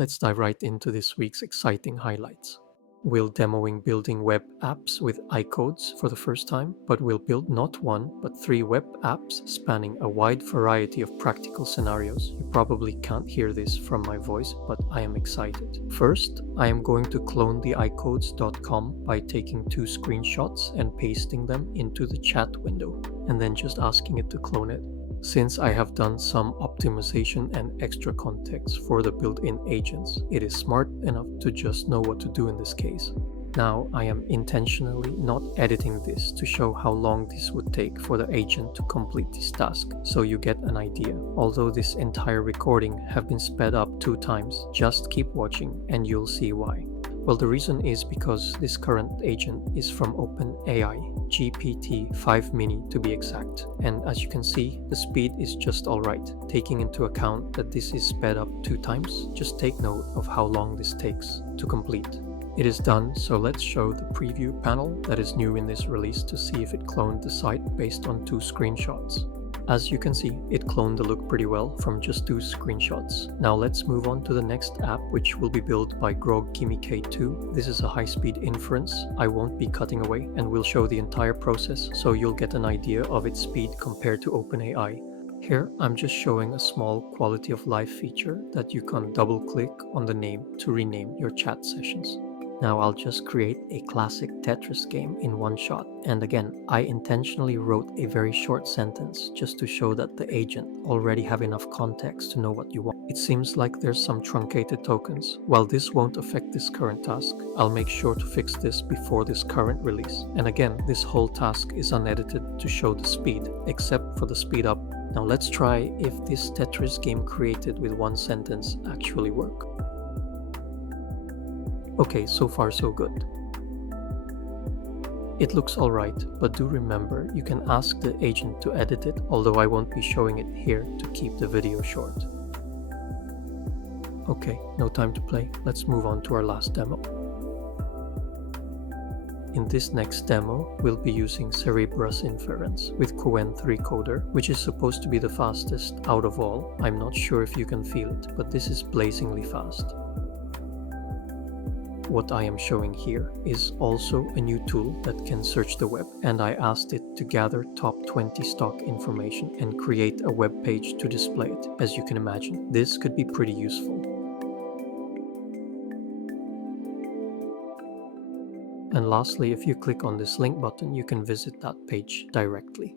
let's dive right into this week's exciting highlights. We'll demoing building web apps with icodes for the first time, but we'll build not one, but 3 web apps spanning a wide variety of practical scenarios. You probably can't hear this from my voice, but I am excited. First, I am going to clone the icotes.com by taking 2 screenshots and pasting them into the chat window, and then just asking it to clone it. Since I have done some optimization and extra context for the built-in agents, it is smart enough to just know what to do in this case. Now I am intentionally not editing this to show how long this would take for the agent to complete this task, so you get an idea. Although this entire recording have been sped up 2 times, just keep watching and you'll see why. Well, the reason is because this current agent is from OpenAI, GPT-5 Mini to be exact. And as you can see, the speed is just alright. Taking into account that this is sped up 2 times, just take note of how long this takes to complete. It is done, so let's show the preview panel that is new in this release to see if it cloned the site based on 2 screenshots. As you can see, it cloned the look pretty well from just 2 screenshots. Now let's move on to the next app, which will be built by Grog Kimi K2. This is a high-speed inference. I won't be cutting away and will show the entire process so you'll get an idea of its speed compared to OpenAI. Here, I'm just showing a small quality of life feature that you can double-click on the name to rename your chat sessions. Now I'll just create a classic Tetris game in one shot. And again, I intentionally wrote a very short sentence just to show that the agent already have enough context to know what you want. It seems like there's some truncated tokens. While this won't affect this current task, I'll make sure to fix this before this current release. And again, this whole task is unedited to show the speed, except for the speed up. Now let's try if this Tetris game created with one sentence actually work. Okay, so far so good. It looks alright, but do remember you can ask the agent to edit it, although I won't be showing it here to keep the video short. Okay, no time to play, let's move on to our last demo. In this next demo, we'll be using Cerebrus inference with Cohen 3 coder, which is supposed to be the fastest out of all. I'm not sure if you can feel it, but this is blazingly fast. What I am showing here is also a new tool that can search the web, and I asked it to gather top 20 stock information and create a web page to display it. As you can imagine, this could be pretty useful. And lastly, if you click on this link button, you can visit that page directly.